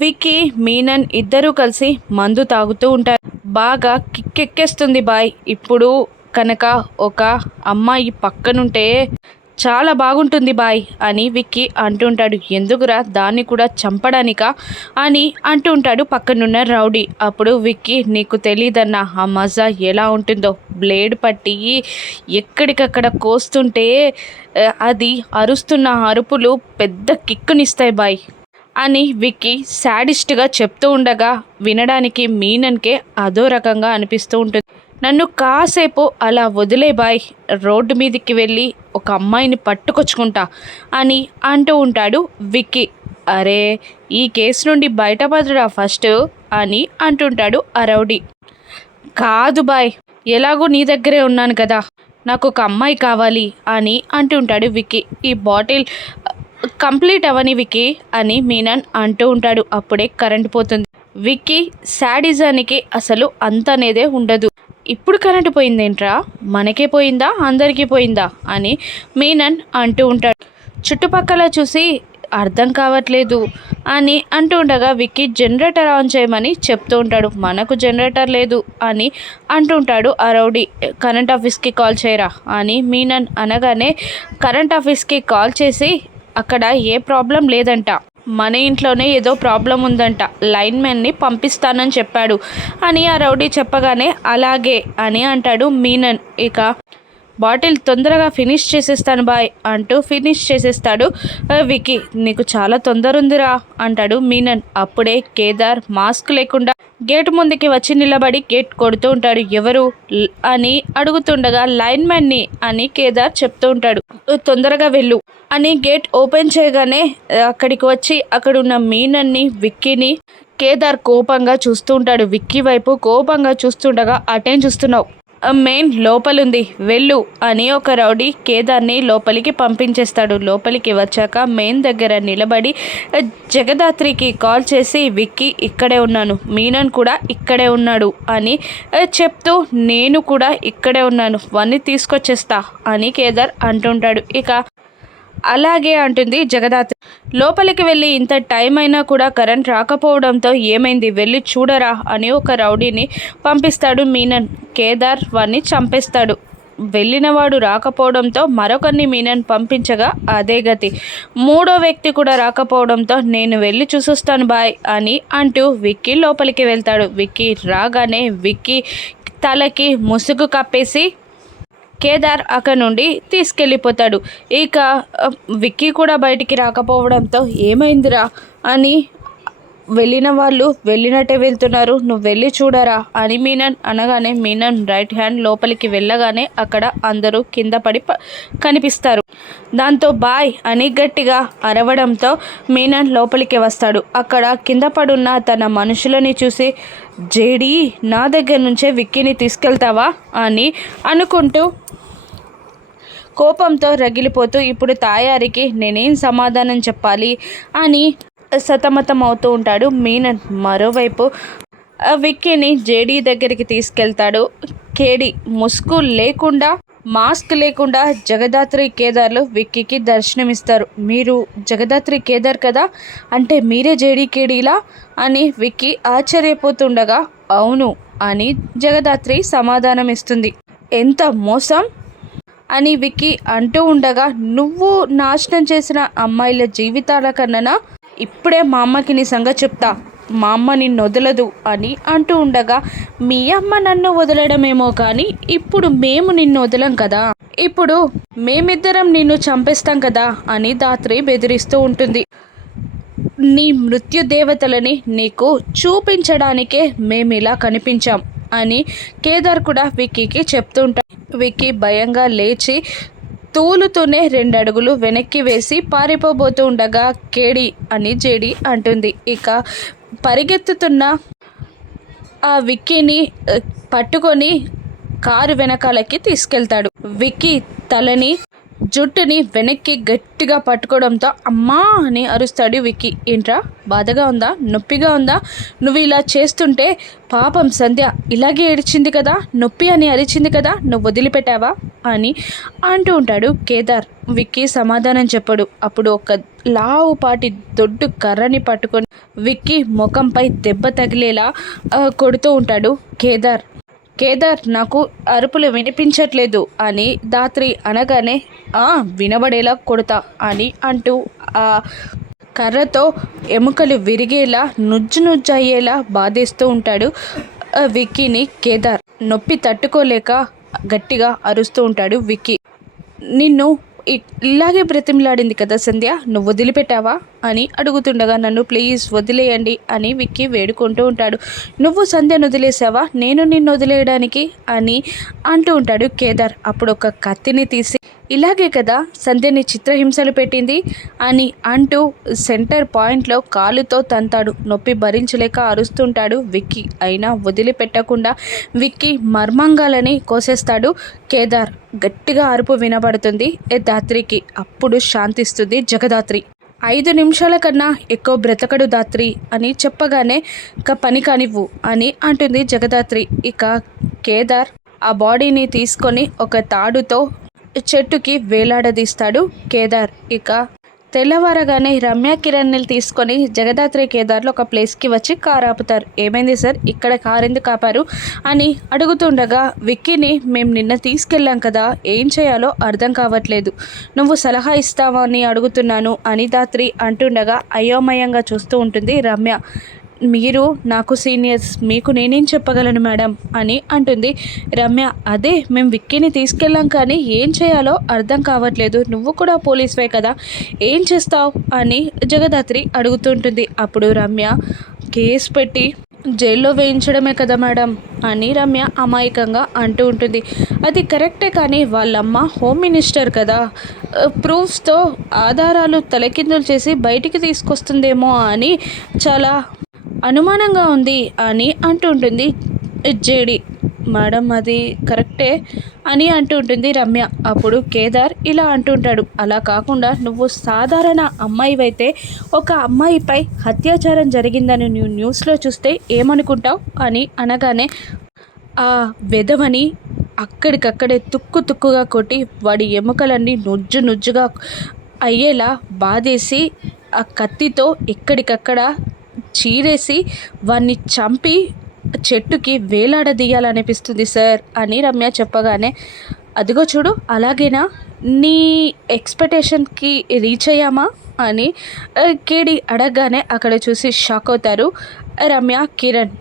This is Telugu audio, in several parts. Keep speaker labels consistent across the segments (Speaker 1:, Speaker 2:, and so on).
Speaker 1: విక్కీ మీనన్ ఇద్దరూ కలిసి మందు తాగుతూ ఉంటారు. బాగా కిక్కెక్కేస్తుంది బాయ్. ఇప్పుడు కనుక ఒక అమ్మాయి పక్కనుంటే చాలా బాగుంటుంది బాయ్ అని విక్కీ అంటుంటాడు ఎందుకురా దాన్ని కూడా చంపడానికా అని అంటుంటాడు పక్కనున్న రౌడీ. అప్పుడు విక్కీ నీకు తెలీదన్న ఆ మజా ఎలా ఉంటుందో? బ్లేడ్ పట్టి ఎక్కడికక్కడ కోస్తుంటే అది అరుస్తున్న అరుపులు పెద్ద కిక్కునిస్తాయి బాయ్. అని విక్కీ శాడిస్ట్గా చెప్తూ ఉండగా వినడానికి మీనన్కే అదో రకంగా అనిపిస్తూ ఉంటుంది. నన్ను కాసేపు అలా వదిలే బాయ్ రోడ్డు మీదకి వెళ్ళి ఒక అమ్మాయిని పట్టుకొచ్చుకుంటా అని అంటూ ఉంటాడు విక్కీ. అరే ఈ కేసు నుండి బయటపడరా ఫస్ట్ అని అంటుంటాడు అరౌడి కాదు బాయ్ ఎలాగో నీ దగ్గరే ఉన్నాను కదా నాకు ఒక అమ్మాయి కావాలి అని అంటుంటాడు విక్కీ. ఈ బాటిల్ కంప్లీట్ అవని వికీ అని మీనన్ అంటూ ఉంటాడు. అప్పుడే కరెంట్ పోతుంది. విక్కీ శాడిజానికి అసలు అంత అనేదే ఉండదు. ఇప్పుడు కరెంటు పోయిందేంట్రా? మనకే పోయిందా? అందరికీ పోయిందా? అని మీనన్ అంటూ ఉంటాడు. చుట్టుపక్కల చూసి అర్థం కావట్లేదు అని అంటూ ఉండగా విక్కీ జనరేటర్ ఆన్ చేయమని చెప్తూ ఉంటాడు. మనకు జనరేటర్ లేదు అని అంటుంటాడు ఆ రౌడీ. కరెంట్ ఆఫీస్కి కాల్ చేయరా? అని మీనన్ అనగానే కరెంట్ ఆఫీస్కి కాల్ చేసి అక్కడ ఏ ప్రాబ్లం లేదంట. మన ఇంట్లోనే ఏదో ప్రాబ్లం ఉందంట. లైన్మెన్ని పంపిస్తానని చెప్పాడు. అని ఆ రౌడీ చెప్పగానే అలాగే అని అంటాడు మీనన్. ఇక బాటిల్ తొందరగా ఫినిష్ చేసేస్తాను బాయ్ అంటూ ఫినిష్ చేసేస్తాడు వికీ నీకు చాలా తొందర ఉందిరా అంటాడు మీనన్. అప్పుడే కేదార్ మాస్క్ లేకుండా గేట్ ముందుకి వచ్చి నిలబడి గేట్ కొడుతూ ఉంటాడు. ఎవరు? అని అడుగుతుండగా లైన్ మ్యాన్ని అని కేదార్ చెప్తూ ఉంటాడు. తొందరగా వెళ్ళు అని గేట్ ఓపెన్ చేయగానే అక్కడికి వచ్చి అక్కడ ఉన్న మీనన్ని విక్కీని కేదార్ కోపంగా చూస్తూ ఉంటాడు. విక్కీ వైపు కోపంగా చూస్తుండగా అటేం చూస్తున్నావు? మెయిన్ లోపలుంది. వెళ్ళు అని ఒక రౌడీ కేదార్ని లోపలికి పంపించేస్తాడు. లోపలికి వచ్చాక మెయిన్ దగ్గర నిలబడి జగదాత్రికి కాల్ చేసి విక్కీ ఇక్కడే ఉన్నాను. మీనన్ కూడా ఇక్కడే ఉన్నాడు అని చెప్తూ నేను కూడా ఇక్కడే ఉన్నాను. వన్ని తీసుకొచ్చేస్తా అని కేదార్ అంటుంటాడు. ఇక అలాగే అంటుంది జగదాత్రి. లోపలికి వెళ్ళి ఇంత టైం అయినా కూడా కరెంట్ రాకపోవడంతో ఏమైంది? వెళ్ళి చూడరా అని ఒక రౌడీని పంపిస్తాడు మీనన్. కేదార్ వాణ్ణి చంపేస్తాడు. వెళ్ళినవాడు రాకపోవడంతో మరొకరిని మీనన్ పంపించగా అదే గతి. మూడో వ్యక్తి కూడా రాకపోవడంతో నేను వెళ్ళి చూసొస్తాను బాయ్ అని అంటూ విక్కీ లోపలికి వెళ్తాడు. విక్కీ రాగానే విక్కీ తలకి ముసుగు కప్పేసి కేదార్ అక్కడ నుండి తీసుకెళ్ళిపోతాడు. ఇక విక్కీ కూడా బయటికి రాకపోవడంతో ఏమైందిరా? అని వెళ్ళిన వాళ్ళు వెళ్ళినట్టే వెళ్తున్నారు. నువ్వు వెళ్ళి చూడరా అని మీనన్ అనగానే మీనన్ రైట్ హ్యాండ్ లోపలికి వెళ్ళగానే అక్కడ అందరూ కింద పడి కనిపిస్తారు. దాంతో బాయ్ అని గట్టిగా అరవడంతో మీనన్ లోపలికి వస్తాడు. అక్కడ కింద పడున్న తన మనుషులని చూసి జేడి నా దగ్గర నుంచే విక్కీని తీసుకెళ్తావా? అని అనుకుంటూ కోపంతో రగిలిపోతూ ఇప్పుడు తాయారికి నేనేం సమాధానం చెప్పాలి? అని సతమతం అవుతూ ఉంటాడు. మీనన్ మరోవైపు ఆ విక్కీని జేడీ దగ్గరికి తీసుకెళ్తాడు. కేడి ముసుగు లేకుండా మాస్క్ లేకుండా జగదాత్రి కేదార్లు విక్కీకి దర్శనమిస్తారు. మీరు జగదాత్రి కేదార్ కదా? అంటే మీరే జేడీ కేడీలా? అని విక్కీ ఆశ్చర్యపోతుండగా అవును అని జగదాత్రి సమాధానం ఇస్తుంది ఎంత మోసం? అని విక్కీ అంటూ ఉండగా నువ్వు నాశనం చేసిన అమ్మాయిల జీవితాల కన్నా ఇప్పుడే మా అమ్మకి నీ సంగతి చెప్తా. మా అమ్మ నిన్ను వదలదు అని అంటూ ఉండగా మీ అమ్మ నన్ను వదలడమేమో కానీ ఇప్పుడు మేము నిన్ను వదలం కదా. ఇప్పుడు మేమిద్దరం నిన్ను చంపేస్తాం కదా అని దాత్రి బెదిరిస్తూ ఉంటుంది. నీ మృత్యు దేవతలని నీకు చూపించడానికే మేము ఇలా కనిపించాం అని కేదార్ కూడా విక్కీకి చెప్తుంటాడు విక్కీ భయంగా లేచి తూలుతూనే రెండు అడుగులు వెనక్కి వేసి పారిపోబోతూ ఉండగా కేడి అని జేడి అంటుంది. ఇక పరిగెత్తుతున్న ఆ విక్కీని పట్టుకొని కారు వెనకాలకి తీసుకెళ్తాడు. విక్కీ తలని జుట్టుని వెనక్కి గట్టిగా పట్టుకోవడంతో అమ్మా అని అరుస్తాడు విక్కీ. ఏంట్రా బాధగా ఉందా? నొప్పిగా ఉందా? నువ్వు ఇలా చేస్తుంటే పాపం సంధ్య ఇలాగే ఏడిచింది కదా? నొప్పి అని అరిచింది కదా? నువ్వు వదిలిపెట్టావా? అని అంటూ ఉంటాడు కేదార్. విక్కీ సమాధానం చెప్పడు. అప్పుడు ఒక లావుపాటి దొడ్డు కర్రని పట్టుకొని విక్కీ ముఖంపై దెబ్బ తగిలేలా కొడుతూ ఉంటాడు కేదార్. కేదార్ నాకు అరుపులు వినిపించట్లేదు అని దాత్రి అనగానే "ఆ, వినబడేలా కొడతా అని అంటూ ఆ కర్రతో ఎముకలు విరిగేలా నుజ్జు నుజ్జు అయ్యేలా బాధేస్తూ ఉంటాడు ఆ, విక్కీని కేదార్. నొప్పి తట్టుకోలేక గట్టిగా అరుస్తూ ఉంటాడు విక్కీ. నిన్ను ఇ- ఇలాగే బ్రతిమలాడింది కదా సంధ్య నువ్వు వదిలిపెట్టావా? అని అడుగుతుండగా నన్ను ప్లీజ్ వదిలేయండి అని విక్కీ వేడుకుంటూ ఉంటాడు. నువ్వు సంధ్యను వదిలేసావా? నేను నిన్ను వదిలేయడానికి అని అంటూ ఉంటాడు కేదార్. అప్పుడు ఒక కత్తిని తీసి ఇలాగే కదా సంధ్యని చిత్రహింసలు పెట్టింది అని అంటూ సెంటర్ పాయింట్లో కాలుతో తంతాడు. నొప్పి భరించలేక అరుస్తుంటాడు విక్కీ. అయినా వదిలిపెట్టకుండా విక్కీ మర్మంగాలని కోసేస్తాడు కేదార్. గట్టిగా అరుపు వినబడుతుంది ఏ దాత్రికి అప్పుడు శాంతిస్తుంది జగదాత్రి. ఐదు నిమిషాల కన్నా ఎక్కువ బ్రతకడు దాత్రి అని చెప్పగానే ఇక పని కానివ్వు అని అంటుంది జగదాత్రి. ఇక కేదార్ ఆ బాడీని తీసుకొని ఒక తాడుతో చెట్టుకి వేలాడదీస్తాడు కేదార్. ఇక తెల్లవారగానే రమ్య కిరణ్ని తీసుకొని జగదాత్రి కేదార్లో ఒక ప్లేస్కి వచ్చి కారు ఆపుతారు. ఏమైంది సార్? ఇక్కడ కారు ఎందుకు ఆపారు? అని అడుగుతుండగా విక్కీని మేము నిన్న తీసుకెళ్ళాం కదా ఏం చేయాలో అర్థం కావట్లేదు. నువ్వు సలహా ఇస్తావని అడుగుతున్నాను. అని దాత్రి అంటుండగా అయోమయంగా చూస్తూ ఉంటుంది రమ్య. మీరు నాకు సీనియర్స్ మీకు నేనేం చెప్పగలను మేడం అని అంటుంది. రమ్య అదే మేము విక్కీని తీసుకెళ్ళాం కానీ ఏం చేయాలో అర్థం కావట్లేదు. నువ్వు కూడా పోలీస్వే కదా ఏం చేస్తావు? అని జగదాత్రి అడుగుతుంటుంది. అప్పుడు రమ్య కేసు పెట్టి జైల్లో వేయించడమే కదా మేడం అని రమ్య అమాయకంగా అంటూ ఉంటుంది. అది కరెక్టే కానీ వాళ్ళమ్మ హోమ్ మినిస్టర్ కదా ప్రూఫ్స్తో ఆధారాలు తలకిందులు చేసి బయటికి తీసుకొస్తుందేమో అని చాలా అనుమానంగా ఉంది అని అంటుంటుంది జేడి. మేడం అది కరెక్టే అని అంటుంటుంది రమ్య. అప్పుడు కేదార్ ఇలా అంటుంటాడు. అలా కాకుండా నువ్వు సాధారణ అమ్మాయివైతే ఒక అమ్మాయిపై అత్యాచారం జరిగిందని నువ్వు న్యూస్లో చూస్తే ఏమనుకుంటావు? అని అనగానే ఆ వెధవని అక్కడికక్కడే తుక్కు తుక్కుగా కొట్టి వాడి ఎముకలన్నీ నుజ్జు నుజ్జుగా అయ్యేలా బాధేసి ఆ కత్తితో ఎక్కడికక్కడ చీరేసి వాన్ని చంపి చెట్టుకి వేలాడదీయాలనిపిస్తుంది సార్ అని రమ్య చెప్పగానే అదిగో చూడు అలాగేనా? నీ ఎక్స్పెక్టేషన్కి రీచ్ అయ్యామా? అని కేడి అడగగానే అక్కడ చూసి షాక్ అవుతారు రమ్య కిరణ్.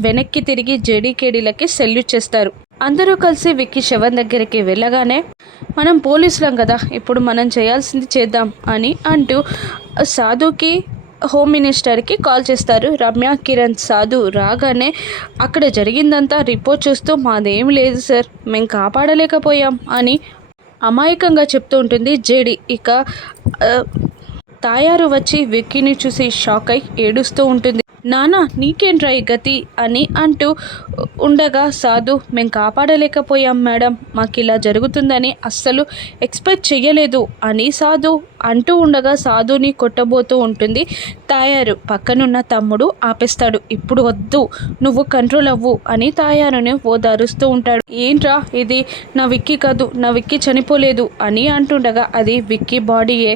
Speaker 1: వెనక్కి తిరిగి జేడీకేడీలకి సెల్యూట్ చేస్తారు. అందరూ కలిసి విక్కీ శవన్ దగ్గరికి వెళ్ళగానే మనం పోలీసులం కదా ఇప్పుడు మనం చేయాల్సింది చేద్దాం అని అంటూ సాధుకి హోమ్ మినిస్టర్కి కాల్ చేస్తారు. రమ్య కిరణ్ సాధు రాగానే అక్కడ జరిగిందంతా రిపోర్ట్ చూస్తూ మాదేం లేదు సార్ మేము కాపాడలేకపోయాం అని అమాయకంగా చెప్తూ ఉంటుంది జేడి. ఇక తాయారు వచ్చి విక్కీని చూసి షాక్ అయి ఏడుస్తూ ఉంటుంది. నానా నీకేంట్రా ఈ గతి? అని అంటూ ఉండగా సాధు మేము కాపాడలేకపోయాం మేడం మాకు ఇలా జరుగుతుందని అస్సలు ఎక్స్పెక్ట్ చెయ్యలేదు అని సాధు అంటూ ఉండగా సాధుని కొట్టబోతూ ఉంటుంది. తాయారు పక్కనున్న తమ్ముడు ఆపేస్తాడు. ఇప్పుడు వద్దు నువ్వు కంట్రోల్ అవ్వు అని తాయారుని ఓదారుస్తూ ఉంటాడు. ఏంట్రా ఇది? నా విక్కీ కాదు నా విక్కీ చనిపోలేదు అని అంటుండగా అది విక్కీ బాడీయే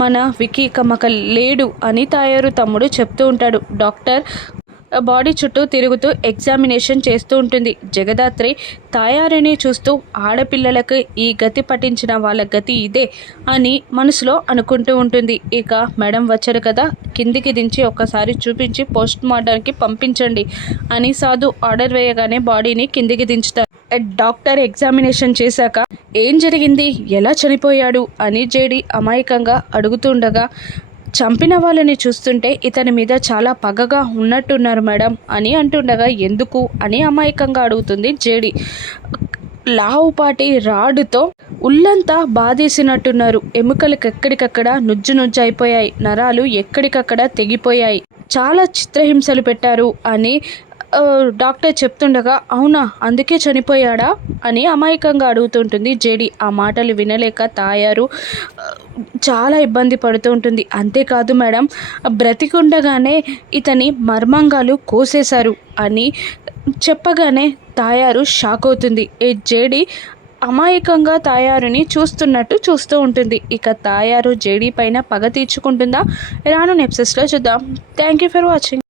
Speaker 1: మన విక్కీ కమక లేడు అని తాయారు తమ్ముడు చెప్తూ ఉంటాడు. డాక్టర్ బాడీ చుట్టూ తిరుగుతూ ఎగ్జామినేషన్ చేస్తూ ఉంటుంది. జగదాత్రి తాయారిని చూస్తూ ఆడపిల్లలకు ఈ గతి పట్టించిన వాళ్ళ గతి ఇదే అని మనసులో అనుకుంటూ ఉంటుంది. ఇక మేడం వచ్చారు కదా కిందికి దించి ఒక్కసారి చూపించి పోస్ట్ మార్టంకి పంపించండి అని సాధు ఆర్డర్ వేయగానే బాడీని కిందికి దించుతారు. డాక్టర్ ఎగ్జామినేషన్ చేశాక ఏం జరిగింది? ఎలా చనిపోయాడు? అని జేడి అమాయకంగా అడుగుతుండగా చంపిన వాళ్ళని చూస్తుంటే ఇతని మీద చాలా పగగా ఉన్నట్టున్నారు మేడం అని అంటుండగా ఎందుకు? అని అమాయకంగా అడుగుతుంది జేడి. లావుపాటి రాడుతో ఉల్లంతా బాధేసినట్టున్నారు. ఎముకలకు ఎక్కడికక్కడ నుజ్జు నుజ్జు అయిపోయాయి నరాలు ఎక్కడికక్కడ తెగిపోయాయి. చాలా చిత్రహింసలు పెట్టారు అని డాక్టర్ చెప్తుండగా అవునా అందుకే చనిపోయాడా? అని అమాయకంగా అడుగుతుంటుంది. జేడి ఆ మాటలు వినలేక తాయారు. చాలా ఇబ్బంది పడుతూ ఉంటుంది. అంతేకాదు మేడం బ్రతికుండగానే ఇతని మర్మాంగాలు కోసేశారు అని చెప్పగానే తాయారు షాక్ అవుతుంది. ఏ జేడి అమాయకంగా తాయారుని చూస్తున్నట్టు చూస్తూ ఉంటుంది. ఇక తాయారు జేడీ పైన పగ తీర్చుకుంటుందా? రాను నెప్సెస్లో చూద్దాం. Thank you for watching.